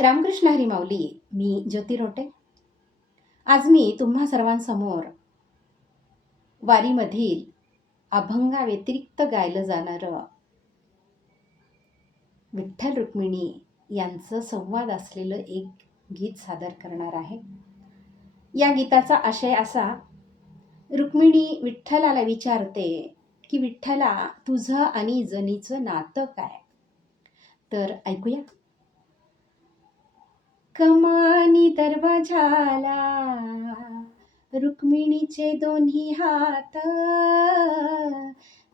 रामकृष्ण हरी माऊली. मी ज्योती रोटे. आज मी तुम्हा सर्वांसमोर वारीमधील अभंगाव्यतिरिक्त गायलं जाणारं विठ्ठल रुक्मिणी यांचं संवाद असलेलं एक गीत सादर करणार आहे. या गीताचा आशय असा: रुक्मिणी विठ्ठलाला विचारते की विठ्ठला, तुझं आणि जनीचं नातं काय? तर ऐकूया. कमानी दरवाजाला रुक्मिणीचे दोन्ही हात,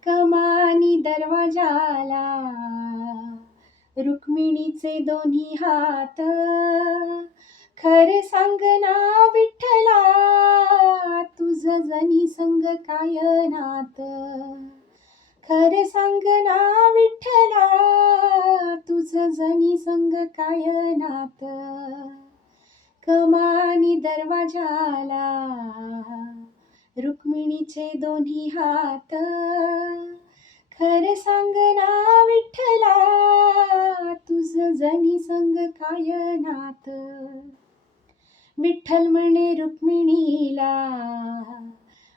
कमानी दरवाजाला रुक्मिणीचे दोन्ही हात. खरे सांग ना विठ्ठला, तुझं जनी संग काय नात? खरे सांग ना विठ्ठला, तुझं जनी संग काय नात? कमानी दरवाजाला रुक्मिणीचे दोन्ही हात. खरे सांग ना विठ्ठला, तुझं जनी संग काय नात? विठ्ठल म्हणे रुक्मिणीला,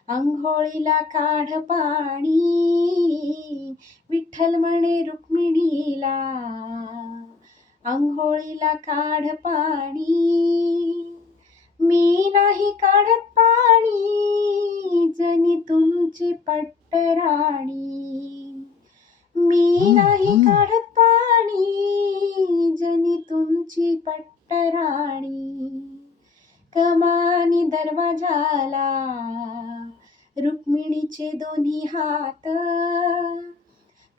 अंघोळीला काढ पाणी. विठ्ठल म्हणे रुक्मिणीला, अंघोळीला काढ पाणी. मी नाही काढत पाणी, जनी तुमची पट्टराणी. मी नाही काढत पाणी, जनी तुमची पट्टराणी. कमानी दरवाजाला रुक्मिणीचे दोन्ही हात.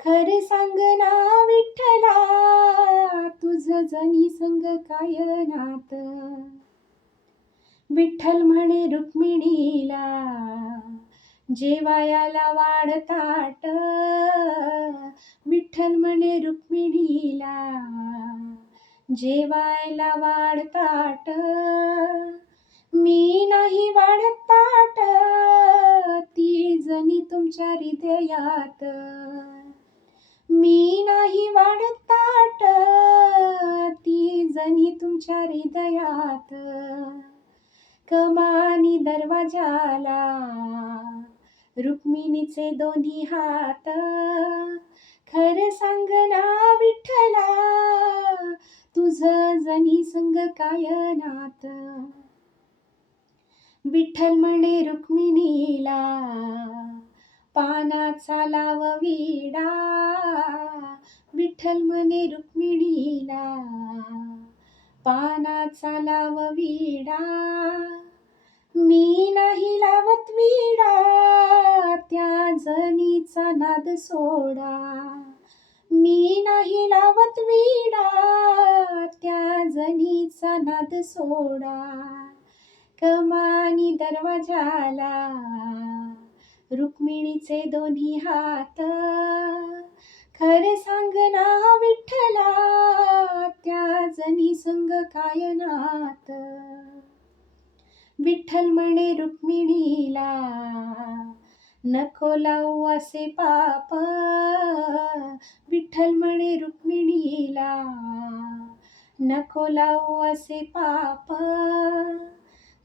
खरे सांग ना विठ्ठला, तुझं जनी संग काय नात? विठ्ठल म्हणे रुक्मिणीला, जेवायाला वाढ ताट. विठ्ठल म्हणे रुक्मिणीला, जेवायला वाढ ताट. मी नाही वाढत ताट, ती जनी तुमच्या हृदयात. मी नाही वाढत ताट, ती जनी तुमच्या हृदयात. कमानी दरवाजाला रुक्मिणीचे दोन्ही हात. खरे सांग ना विठ्ठला, तुझं जनी संग काय नात? विठ्ठल म्हणे रुक्मिणीला, पानाचा लाव विडा. विठ्ठल म्हणे रुक्मिणीला, पानाचा लाव विडा. मी नाही लावत विडा, त्या जनीचा नाद सोडा. मी नाही लावत विडा, त्या जनीचा नाद सोडा. कमानी दरवाजाला रुक्मिणीचे दोन्ही हात. खरे सांग ना विठ्ठला, त्या जनी संग काय नात? विठ्ठल म्हणे रुक्मिणीला, नको लावू असे पाप. विठ्ठल म्हणे रुक्मिणीला, नको लावू असे पाप.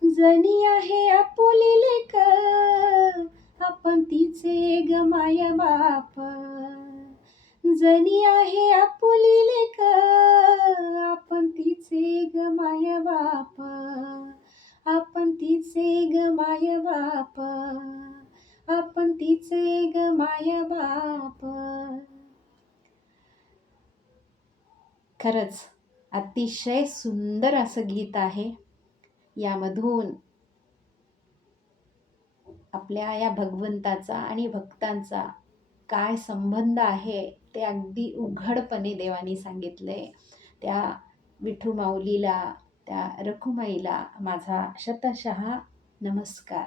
जनी आहे आपुली लेक, आपण तिचे ग माय बाप. जनी आहे आपुली लेक, आपण तिचे ग माय बाप. आपण तिचे ग माय बाप. आपण तिचे ग माय बाप. खरंच अतिशय सुंदर असं गीत आहे. यामधून आपल्या या भगवंताचा आणि भक्तांचा काय संबंध आहे ते अगदी उघडपणे देवानी सांगितलंय. त्या विठू माऊलीला, त्या रखुमाईला माझा शतशः नमस्कार.